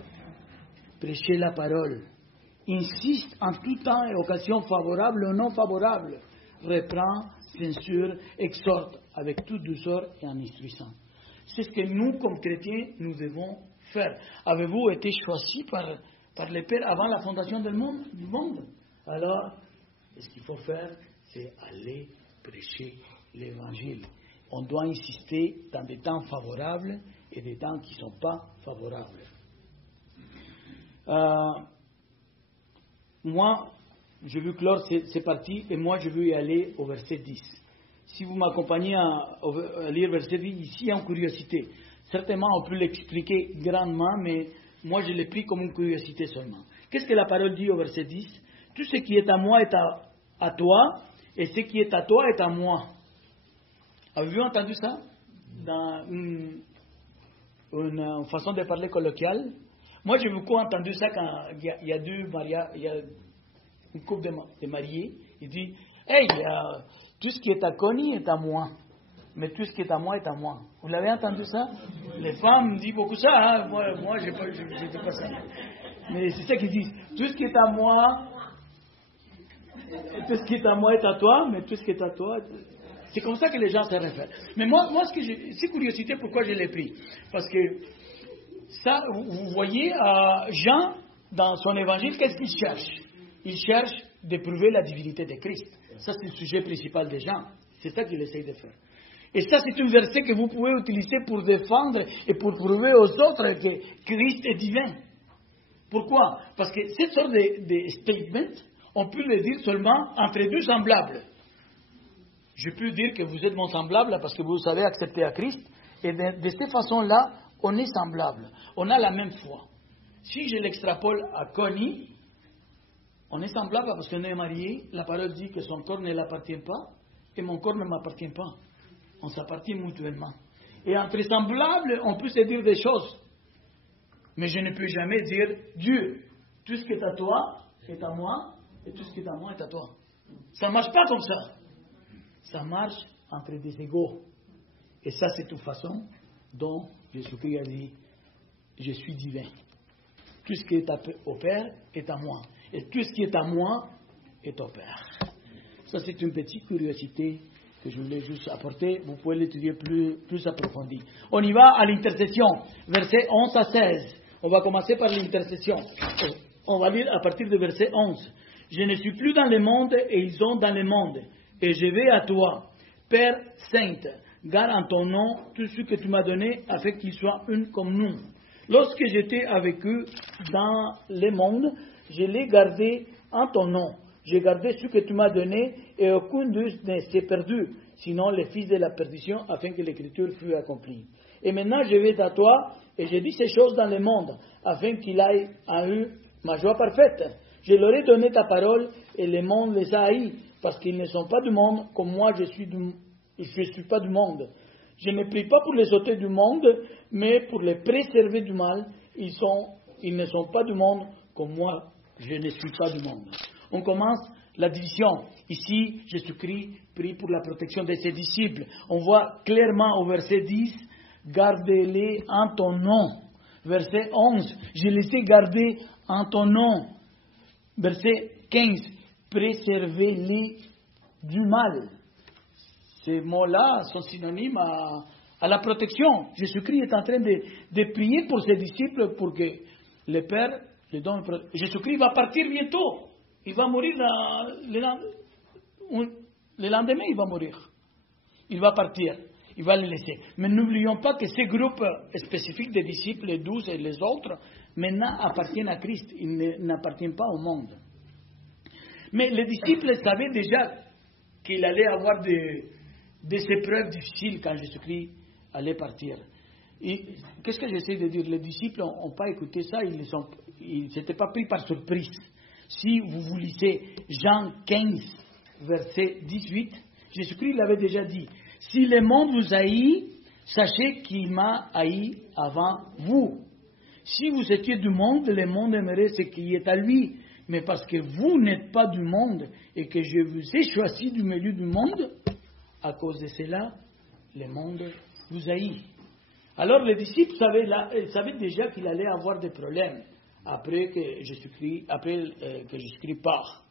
Prêcher la parole. Insiste en tout temps et occasion favorable ou non favorable. Reprend, censure, exhorte avec toute douceur et en instruisant. C'est ce que nous, comme chrétiens, nous devons faire. Avez-vous été choisis par les pères avant la fondation du monde? Alors, ce qu'il faut faire, c'est aller prêcher l'évangile. On doit insister dans des temps favorables et des temps qui ne sont pas favorables. Moi, je veux clore ces parties et moi je veux y aller au verset 10. Si vous m'accompagnez à lire verset 10, ici en curiosité. Certainement on peut l'expliquer grandement, mais moi je l'ai pris comme une curiosité seulement. Qu'est-ce que la parole dit au verset 10? Tout ce qui est à moi est à toi, et ce qui est à toi est à moi. Avez-vous entendu ça? Dans une façon de parler colloquiale. Moi, j'ai beaucoup entendu ça quand il y a deux mariages, il y a une couple de mariés. Il dit, hey, tout ce qui est à Connie est à moi, mais tout ce qui est à moi est à moi. Vous l'avez entendu ça? Les femmes disent beaucoup ça, hein? Moi, je ne dis pas ça. Mais c'est ça qu'ils disent. Tout ce qui est à moi, tout ce qui est à moi est à toi, mais tout ce qui est à toi... C'est comme ça que les gens se réfèrent. Mais moi c'est curiosité pourquoi je l'ai pris. Parce que ça, vous voyez, Jean, dans son évangile, qu'est-ce qu'il cherche? Il cherche de prouver la divinité de Christ. Ça, c'est le sujet principal de Jean. C'est ça qu'il essaye de faire. Et ça, c'est un verset que vous pouvez utiliser pour défendre et pour prouver aux autres que Christ est divin. Pourquoi? Parce que cette sorte de statement, on peut le dire seulement entre deux semblables. Je peux dire que vous êtes mon semblable parce que vous avez accepté à Christ. Et de cette façon-là, on est semblable. On a la même foi. Si je l'extrapole à Connie, on est semblable parce qu'on est mariés. La parole dit que son corps ne l'appartient pas et mon corps ne m'appartient pas. On s'appartient mutuellement. Et entre semblables, on peut se dire des choses. Mais je ne peux jamais dire Dieu. Tout ce qui est à toi est à moi et tout ce qui est à moi est à toi. Ça ne marche pas comme ça. Ça marche entre des égaux. Et ça, c'est une façon dont Jésus-Christ a dit, je suis divin. Tout ce qui est au Père est à moi. Et tout ce qui est à moi est au Père. Ça, c'est une petite curiosité que je voulais juste apporter. Vous pouvez l'étudier plus approfondi. On y va à l'intercession, versets 11 à 16. On va commencer par l'intercession. On va lire à partir du verset 11. Je ne suis plus dans le monde et ils sont dans le monde. Et je vais à toi, Père Sainte, garde en ton nom tout ce que tu m'as donné afin qu'ils soient une comme nous. Lorsque j'étais avec eux dans le monde, je l'ai gardé en ton nom. J'ai gardé ce que tu m'as donné et aucun d'eux ne s'est perdu, sinon le fils de la perdition, afin que l'écriture fût accomplie. Et maintenant je vais à toi et je dis ces choses dans le monde, afin qu'il aille en eux ma joie parfaite. Je leur ai donné ta parole et le monde les a haïs, parce qu'ils ne sont pas du monde comme moi je suis pas du monde. Je ne prie pas pour les ôter du monde, mais pour les préserver du mal. Ils ne sont pas du monde comme moi je ne suis pas du monde. On commence la division. Ici, Jésus-Christ prie pour la protection de ses disciples. On voit clairement au verset 10, gardez-les en ton nom. Verset 11, je les ai gardés en ton nom. Verset 15, préservez-les du mal. Ces mots-là sont synonymes à la protection. Jésus-Christ est en train de prier pour ses disciples pour que le Père les donne. Jésus-Christ va partir bientôt. Il va mourir le lendemain, il va mourir. Il va partir. Il va les laisser. Mais n'oublions pas que ces groupes spécifiques des disciples, les 12 et les autres, maintenant appartiennent à Christ. Ils n'appartiennent pas au monde. Mais les disciples savaient déjà qu'il allait avoir des épreuves difficiles quand Jésus-Christ allait partir. Qu'est-ce que j'essaie de dire? Les disciples n'ont pas écouté ça, ils ne s'étaient pas pris par surprise. Si vous lisez Jean 15, verset 18, Jésus-Christ l'avait déjà dit. Si le monde vous haït, sachez qu'il m'a haï avant vous. Si vous étiez du monde, le monde aimerait ce qui est à lui. Mais parce que vous n'êtes pas du monde et que je vous ai choisi du milieu du monde, à cause de cela, le monde vous haït. Alors les disciples savaient déjà qu'il allait avoir des problèmes après que Jésus-Christ part.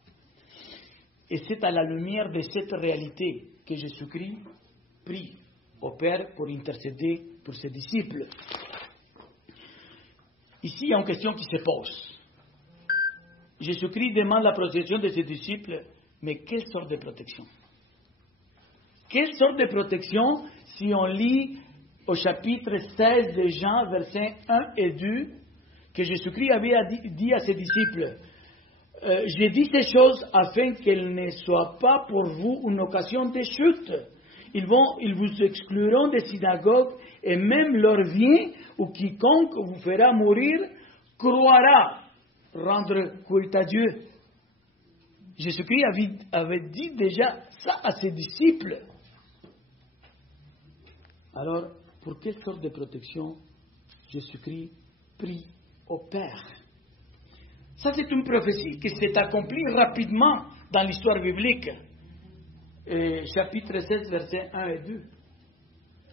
Et c'est à la lumière de cette réalité que Jésus-Christ prie au Père pour intercéder pour ses disciples. Ici, il y a une question qui se pose. Jésus-Christ demande la protection de ses disciples, mais quelle sorte de protection? Quelle sorte de protection si on lit au chapitre 16 de Jean, versets 1 et 2, que Jésus-Christ avait dit à ses disciples, j'ai dit ces choses afin qu'elles ne soient pas pour vous une occasion de chute. Ils vous excluront des synagogues et même leur vient ou quiconque vous fera mourir croira rendre culte à Dieu. Jésus-Christ avait dit déjà ça à ses disciples. Alors, pour quelle sorte de protection Jésus-Christ prie au Père? Ça, c'est une prophétie qui s'est accomplie rapidement dans l'histoire biblique. Chapitre 16, versets 1 et 2.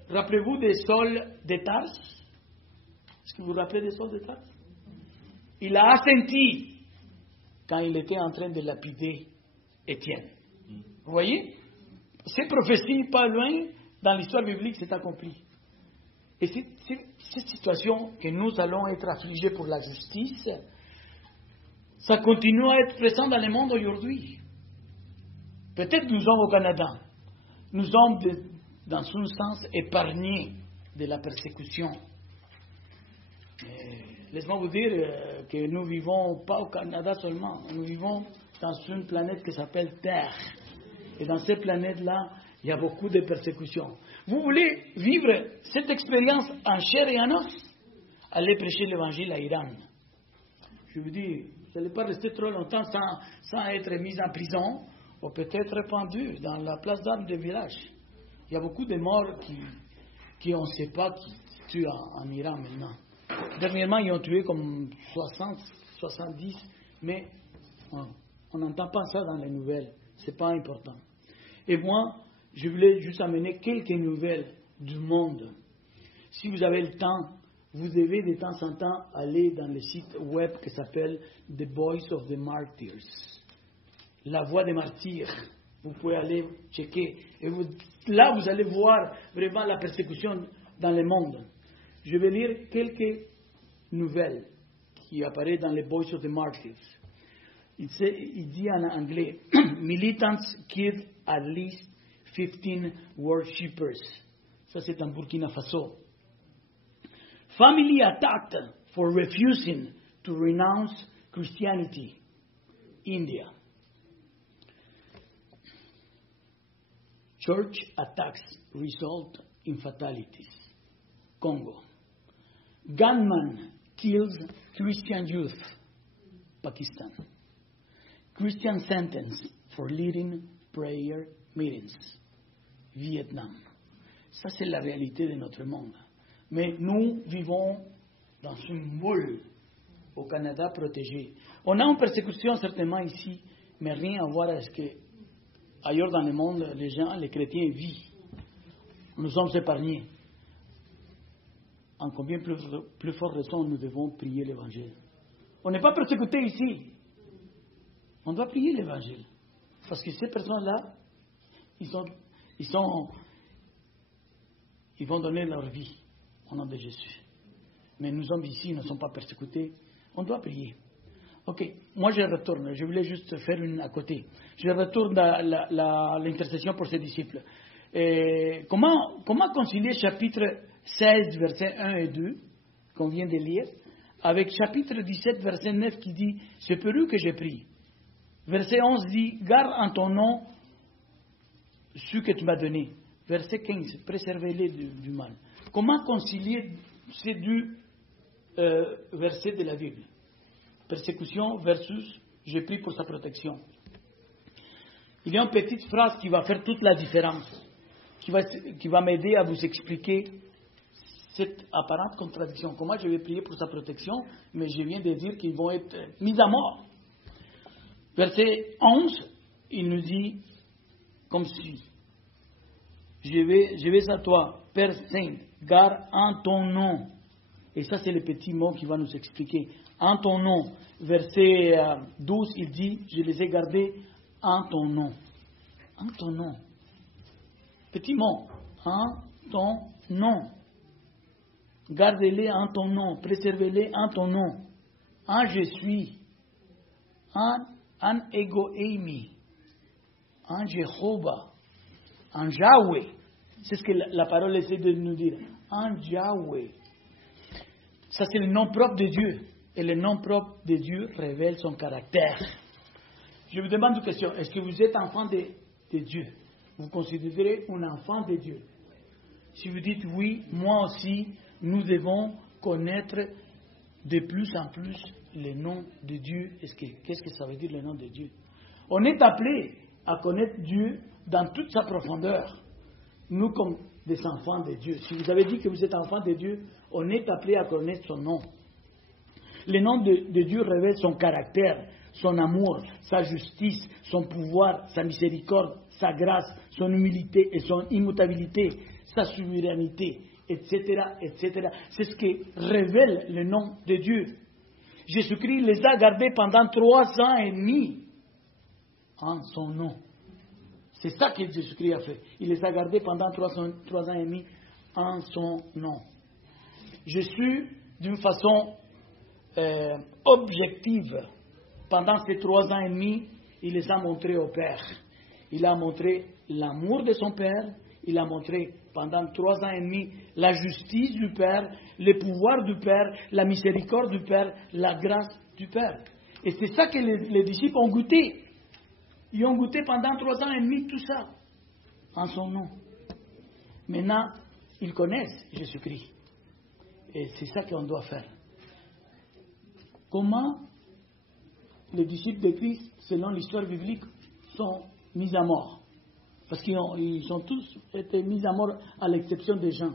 Rappelez-vous des Saul de Tarse? Est-ce que vous vous rappelez des Saul de Tarse? Il a assenti quand il était en train de lapider Étienne. Vous voyez? Ces prophéties, pas loin, dans l'histoire biblique, s'est accomplie. Et cette situation que nous allons être affligés pour la justice, ça continue à être présent dans le monde aujourd'hui. Peut-être nous sommes au Canada. Nous sommes, dans un sens, épargnés de la persécution. Laisse-moi vous dire que nous ne vivons pas au Canada seulement. Nous vivons dans une planète qui s'appelle Terre. Et dans cette planète-là, il y a beaucoup de persécutions. Vous voulez vivre cette expérience en chair et en os? Allez prêcher l'évangile à Iran. Je vous dis, vous n'allez pas rester trop longtemps sans être mis en prison ou peut-être pendu dans la place d'armes des villages. Il y a beaucoup de morts qui on ne sait pas qui tuent en Iran maintenant. Dernièrement, ils ont tué comme 60, 70, mais on n'entend pas ça dans les nouvelles. Ce n'est pas important. Et moi, je voulais juste amener quelques nouvelles du monde. Si vous avez le temps, vous devez de temps en temps aller dans le site web qui s'appelle The Voice of the Martyrs. La voix des martyrs. Vous pouvez aller checker. Et là, vous allez voir vraiment la persécution dans le monde. Je vais lire quelques nouvelles qui apparaissent dans The Voice of the Martyrs. Il dit en anglais, Militants killed at least 15 worshippers. Ça, c'est en Burkina Faso. Family attacked for refusing to renounce Christianity. India. Church attacks result in fatalities. Congo. Gunman kills Christian youth. Pakistan. Christian sentence for leading prayer meetings. Vietnam. Ça, c'est la réalité de notre monde. Mais nous vivons dans une bulle au Canada protégé. On a une persécution certainement ici, mais rien à voir avec ce que ailleurs dans le monde, les gens, les chrétiens vivent. Nous sommes épargnés. En combien plus forte raison nous devons prier l'Évangile. On n'est pas persécuté ici. On doit prier l'Évangile. Parce que ces personnes-là, ils vont donner leur vie au nom de Jésus. Mais nous sommes ici, nous ne sommes pas persécutés. On doit prier. Ok, moi je retourne. Je voulais juste faire une à côté. Je retourne à l'intercession pour ses disciples. Comment concilier chapitre 16, versets 1 et 2, qu'on vient de lire, avec chapitre 17, verset 9 qui dit « C'est pour eux que j'ai pris ». Verset 11 dit « Garde en ton nom ce que tu m'as donné ». Verset 15 « Préservez-les du mal ». Comment concilier ces deux versets de la Bible? Persécution versus « J'ai pris pour sa protection ». Il y a une petite phrase qui va faire toute la différence, qui va m'aider à vous expliquer cette apparente contradiction. Comment je vais prier pour sa protection, mais je viens de dire qu'ils vont être mis à mort. Verset 11, il nous dit comme suit. Je vais à toi, Père Saint, garde en ton nom. Et ça, c'est le petit mot qui va nous expliquer. En ton nom. Verset 12, il dit, je les ai gardés en ton nom. En ton nom. Petit mot. En ton nom. Gardez-les en ton nom. Préservez-les en ton nom. En je suis. En ego eimi. En Jéhovah. En Yahweh. C'est ce que la parole essaie de nous dire. En Yahweh. Ça, c'est le nom propre de Dieu. Et le nom propre de Dieu révèle son caractère. Je vous demande une question. Est-ce que vous êtes enfant de Dieu? Vous considérez un enfant de Dieu? Si vous dites oui, moi aussi, nous devons connaître de plus en plus le nom de Dieu. Qu'est-ce que ça veut dire le nom de Dieu? On est appelé à connaître Dieu dans toute sa profondeur. Nous, comme des enfants de Dieu. Si vous avez dit que vous êtes enfant de Dieu, on est appelé à connaître son nom. Le nom de Dieu révèle son caractère, son amour, sa justice, son pouvoir, sa miséricorde, sa grâce, son humilité et son immutabilité, sa souveraineté, etc., etc. C'est ce que révèle le nom de Dieu. Jésus-Christ les a gardés pendant 3 ans et demi en son nom. C'est ça que Jésus-Christ a fait. Il les a gardés pendant 3 ans et demi en son nom. Jésus, d'une façon objective, pendant ces 3 ans et demi, il les a montrés au Père. Il a montré l'amour de son Père. Il a montré pendant 3 ans et demi la justice du Père, le pouvoir du Père, la miséricorde du Père, la grâce du Père. Et c'est ça que les disciples ont goûté. Ils ont goûté pendant 3 ans et demi tout ça, en son nom. Maintenant, ils connaissent Jésus-Christ. Et c'est ça qu'on doit faire. Comment les disciples de Christ, selon l'histoire biblique, sont mis à mort? Parce qu'ils ont tous été mis à mort à l'exception des gens.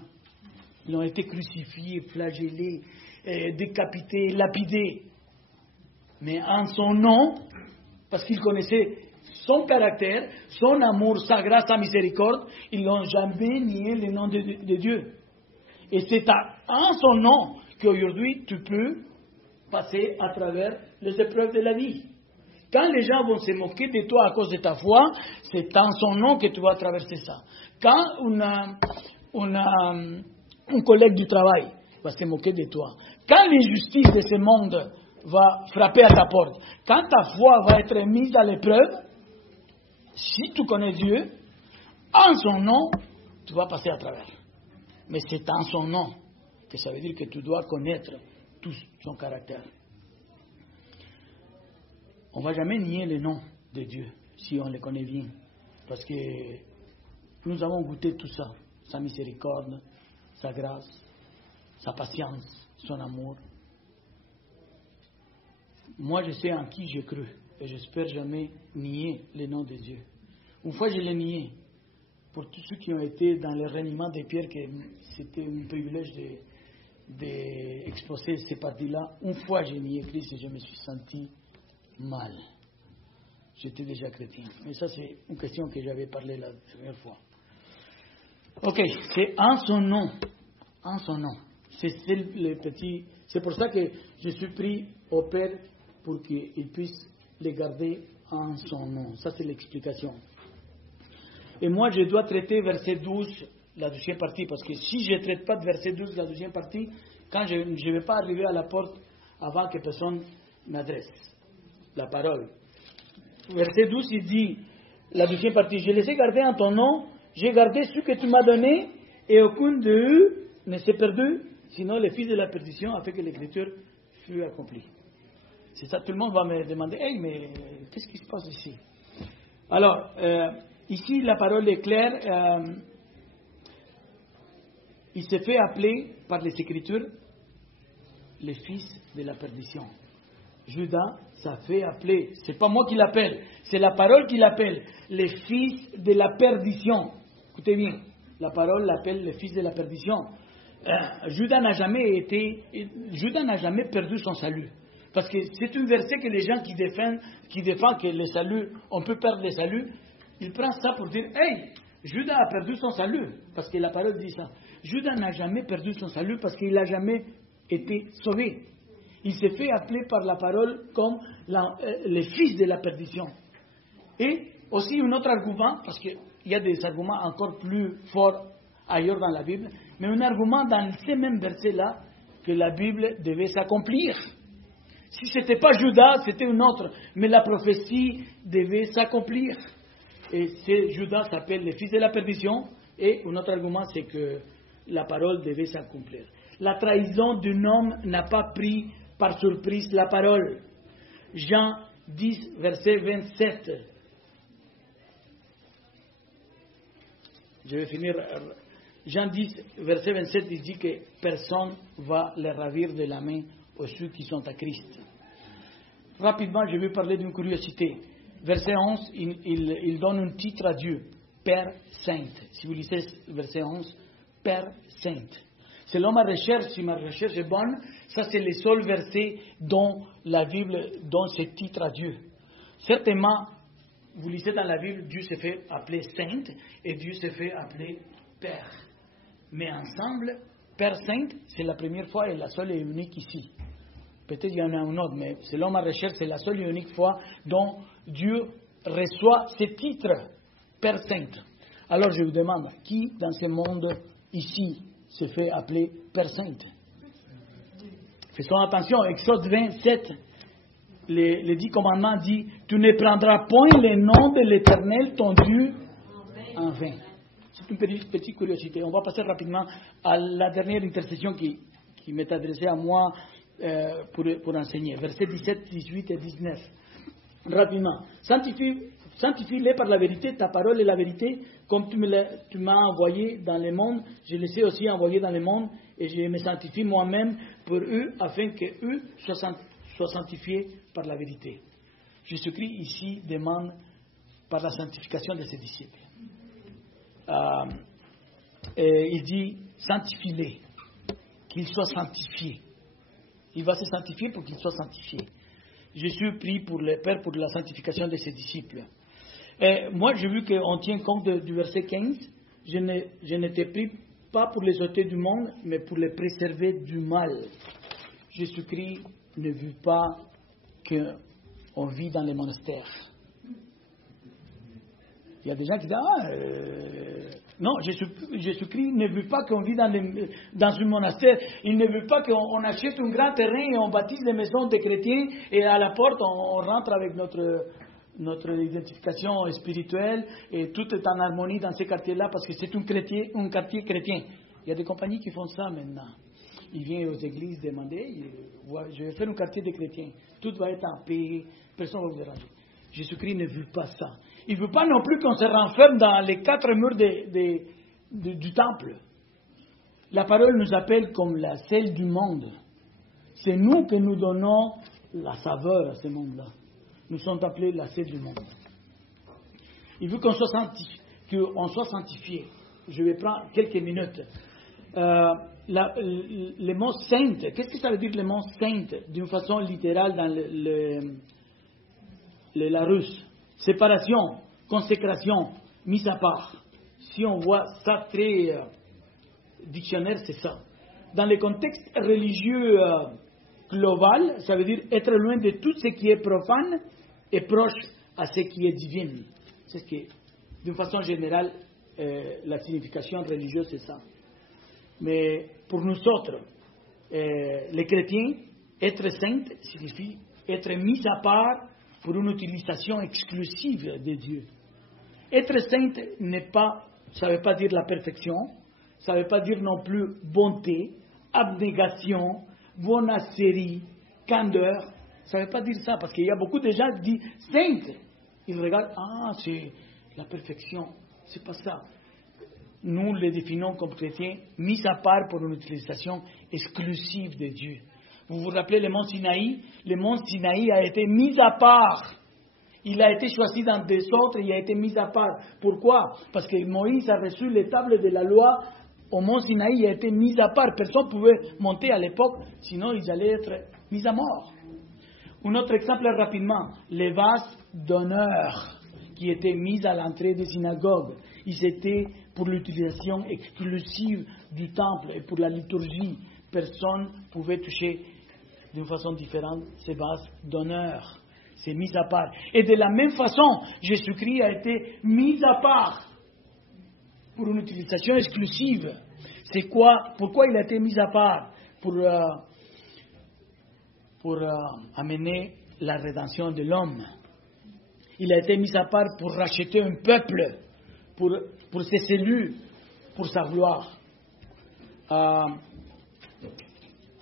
Ils ont été crucifiés, flagellés, décapités, lapidés. Mais en son nom, parce qu'ils connaissaient son caractère, son amour, sa grâce, sa miséricorde, ils n'ont jamais nié le nom de Dieu. Et c'est en son nom qu'aujourd'hui tu peux passer à travers les épreuves de la vie. Quand les gens vont se moquer de toi à cause de ta foi, c'est en son nom que tu vas traverser ça. Quand un collègue du travail va se moquer de toi, quand l'injustice de ce monde va frapper à ta porte, quand ta foi va être mise à l'épreuve, si tu connais Dieu, en son nom, tu vas passer à travers. Mais c'est en son nom que ça veut dire que tu dois connaître tout son caractère. On ne va jamais nier le nom de Dieu si on le connaît bien. Parce que nous avons goûté tout ça. Sa miséricorde, sa grâce, sa patience, son amour. Moi, je sais en qui j'ai cru. Et j'espère jamais nier le nom de Dieu. Une fois, je l'ai nié. Pour tous ceux qui ont été dans le reniement des pierres, que c'était un privilège d'exposer ces parties-là. Une fois, j'ai nié Christ et je me suis senti mal. J'étais déjà chrétien. Mais ça, c'est une question que j'avais parlé la première fois. Ok, c'est en son nom. En son nom. C'est le petit. C'est pour ça que je suis pris au Père pour qu'il puisse les garder en son nom. Ça, c'est l'explication. Et moi, je dois traiter verset 12, la deuxième partie, parce que si je ne traite pas de verset 12, la deuxième partie, quand je ne vais pas arriver à la porte avant que personne m'adresse la parole. Verset 12, il dit, la deuxième partie, je les ai gardés en ton nom, j'ai gardé ce que tu m'as donné, et aucun d'eux ne s'est perdu, sinon le fils de la perdition a fait que l'écriture fut accomplie. C'est ça, tout le monde va me demander, hey, mais qu'est-ce qui se passe ici? Alors, ici, la parole est claire, il se fait appeler par les Écritures le fils de la perdition. Judas, ça fait appeler, c'est pas moi qui l'appelle, c'est la parole qui l'appelle, le fils de la perdition. Écoutez bien, la parole l'appelle le fils de la perdition. Judas n'a jamais perdu son salut. Parce que c'est un verset que les gens qui défendent que le salut, on peut perdre le salut, ils prennent ça pour dire, hey, Judas a perdu son salut, parce que la parole dit ça. Judas n'a jamais perdu son salut parce qu'il n'a jamais été sauvé. Il s'est fait appeler par la parole comme le fils de la perdition. Et aussi un autre argument, parce qu'il y a des arguments encore plus forts ailleurs dans la Bible, mais un argument dans ces mêmes versets-là, que la Bible devait s'accomplir. Si ce n'était pas Judas, c'était un autre, mais la prophétie devait s'accomplir. Et Judas s'appelle le fils de la perdition, et un autre argument, c'est que la parole devait s'accomplir. La trahison d'un homme n'a pas pris par surprise la parole. Jean 10, verset 27. Je vais finir. Jean 10, verset 27, il dit que personne ne va les ravir de la main aux ceux qui sont à Christ. Rapidement, je vais parler d'une curiosité. Verset 11, il donne un titre à Dieu, Père Saint. Si vous lisez verset 11, Père Saint. Selon ma recherche, si ma recherche est bonne, ça c'est le seul verset dont la Bible donne ce titre à Dieu. Certainement, vous lisez dans la Bible, Dieu se fait appeler Saint et Dieu se fait appeler Père. Mais ensemble, Père Saint, c'est la première fois et la seule et unique ici. Peut-être il y en a un autre, mais selon ma recherche, c'est la seule et unique fois dont Dieu reçoit ce titre, Père Saint. Alors je vous demande, qui dans ce monde ici se fait appeler Père Saint? Faisons attention, Exode 27, les 10 commandements dit, tu ne prendras point le nom de l'Éternel, ton Dieu, en vain. C'est une petite curiosité. On va passer rapidement à la dernière intercession qui m'est adressée à moi pour enseigner. Versets 17, 18 et 19. Rapidement. Sanctifie-les par la vérité, ta parole est la vérité, comme tu m'as envoyé dans le monde, je les ai aussi envoyés dans le monde, et je me sanctifie moi-même pour eux, afin qu'eux soient sanctifiés par la vérité. Jésus-Christ ici demande par la sanctification de ses disciples. Il dit, sanctifie-les, qu'ils soient sanctifiés. Il va se sanctifier pour qu'ils soient sanctifiés. Jésus prie pour le Père pour la sanctification de ses disciples. Et moi, j'ai vu qu'on tient compte du verset 15. Je n'étais pris pas pour les ôter du monde, mais pour les préserver du mal. Jésus-Christ ne veut pas qu'on vit dans les monastères. Il y a des gens qui disent non, Jésus-Christ ne veut pas qu'on vit dans un monastère. Il ne veut pas qu'on achète un grand terrain et on bâtisse des maisons des chrétiens et à la porte on rentre avec notre identification spirituelle et tout est en harmonie dans ces quartiers-là parce que c'est un quartier chrétien. Il y a des compagnies qui font ça maintenant. Ils viennent aux églises demander, je vais faire un quartier des chrétiens. Tout va être en paix, personne ne va vous déranger. Jésus-Christ ne veut pas ça. Il ne veut pas non plus qu'on se renferme dans les 4 murs du temple. La parole nous appelle comme la sel du monde. C'est nous que nous donnons la saveur à ce monde-là. Nous sommes appelés la sel du monde. Il veut qu'on soit sanctifié. Je vais prendre quelques minutes. Le mot sainte, qu'est-ce que ça veut dire le mot sainte d'une façon littérale dans la russe? Séparation, consécration, mise à part. Si on voit ça très dictionnaire, c'est ça. Dans le contexte religieux global, ça veut dire être loin de tout ce qui est profane et proche à ce qui est divin. C'est ce qui, d'une façon générale, la signification religieuse, c'est ça. Mais pour nous autres, les chrétiens, être saint signifie être mis à part pour une utilisation exclusive de Dieu. Être sainte ça ne veut pas dire la perfection, ça ne veut pas dire non plus bonté, abnégation, bonacérie, candeur. Ça ne veut pas dire ça, parce qu'il y a beaucoup de gens qui disent sainte. Ils regardent, c'est la perfection. C'est pas ça. Nous les définissons comme chrétiens, mis à part pour une utilisation exclusive de Dieu. Vous vous rappelez le mont Sinaï? Le mont Sinaï a été mis à part. Il a été choisi dans des autres et il a été mis à part. Pourquoi? Parce que Moïse a reçu les tables de la loi au mont Sinaï, il a été mis à part. Personne ne pouvait monter à l'époque, sinon ils allaient être mis à mort. Un autre exemple rapidement, les vases d'honneur qui étaient mis à l'entrée des synagogues. Ils étaient pour l'utilisation exclusive du temple et pour la liturgie. Personne ne pouvait toucher d'une façon différente ces vases d'honneur. C'est mis à part. Et de la même façon, Jésus-Christ a été mis à part pour une utilisation exclusive. C'est quoi? Pourquoi il a été mis à part? Pour amener la rédemption de l'homme. Il a été mis à part pour racheter un peuple, pour ses cellules, pour sa gloire.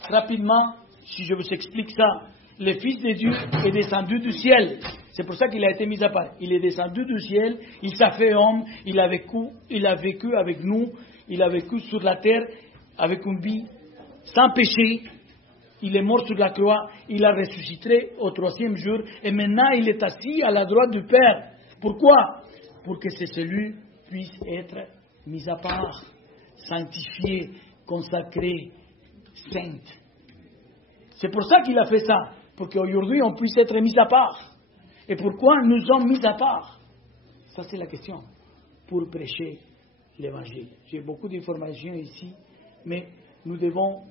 Rapidement, si je vous explique ça, le Fils de Dieu est descendu du ciel. C'est pour ça qu'il a été mis à part. Il est descendu du ciel, il s'est fait homme, il a vécu avec nous, il a vécu sur la terre avec une vie sans péché. Il est mort sur la croix, il a ressuscité au 3e jour, et maintenant il est assis à la droite du Père. Pourquoi? Pour que ces cellules puissent être mises à part, sanctifiées, consacrées, saintes. C'est pour ça qu'il a fait ça, pour qu'aujourd'hui on puisse être mis à part. Et pourquoi nous sommes mis à part? Ça c'est la question. Pour prêcher l'évangile. J'ai beaucoup d'informations ici, mais nous devons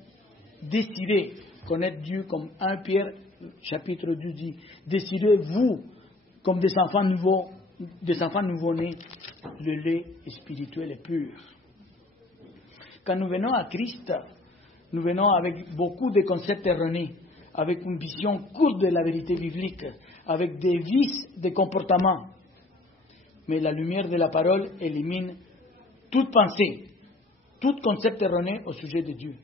désirer connaître Dieu comme 1 Pierre chapitre 2 dit. Désirez vous comme des enfants nouveau-nés, le lait spirituel est pur. Quand nous venons à Christ, nous venons avec beaucoup de concepts erronés, avec une vision courte de la vérité biblique, avec des vices de comportement. Mais la lumière de la parole élimine toute pensée, tout concept erroné au sujet de Dieu.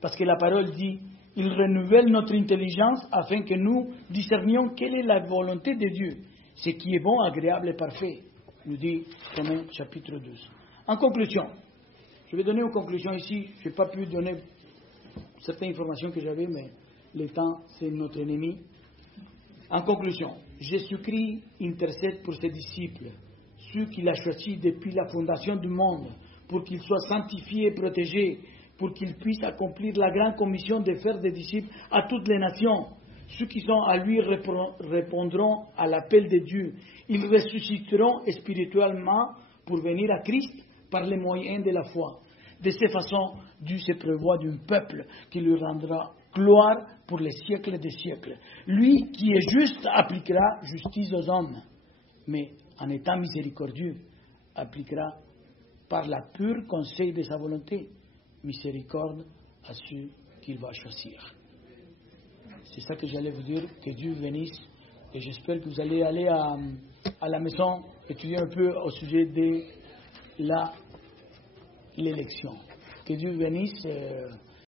Parce que la parole dit, il renouvelle notre intelligence afin que nous discernions quelle est la volonté de Dieu, ce qui est bon, agréable et parfait, nous dit Romains chapitre 12. En conclusion, je vais donner une conclusion ici, je n'ai pas pu donner certaines informations que j'avais, mais le temps, c'est notre ennemi. En conclusion, Jésus-Christ intercède pour ses disciples, ceux qu'il a choisis depuis la fondation du monde, pour qu'ils soient sanctifiés et protégés, pour qu'ils puissent accomplir la grande commission de faire des disciples à toutes les nations. Ceux qui sont à lui répondront à l'appel de Dieu. Ils ressusciteront spirituellement pour venir à Christ par les moyens de la foi. De cette façon, Dieu se prévoit d'un peuple qui lui rendra gloire pour les siècles des siècles. Lui qui est juste appliquera justice aux hommes, mais en étant miséricordieux, appliquera par la pure conseil de sa volonté miséricorde à ceux qu'il va choisir. C'est ça que j'allais vous dire, que Dieu bénisse, et j'espère que vous allez aller à la maison étudier un peu au sujet de l'élection. Que Dieu bénisse.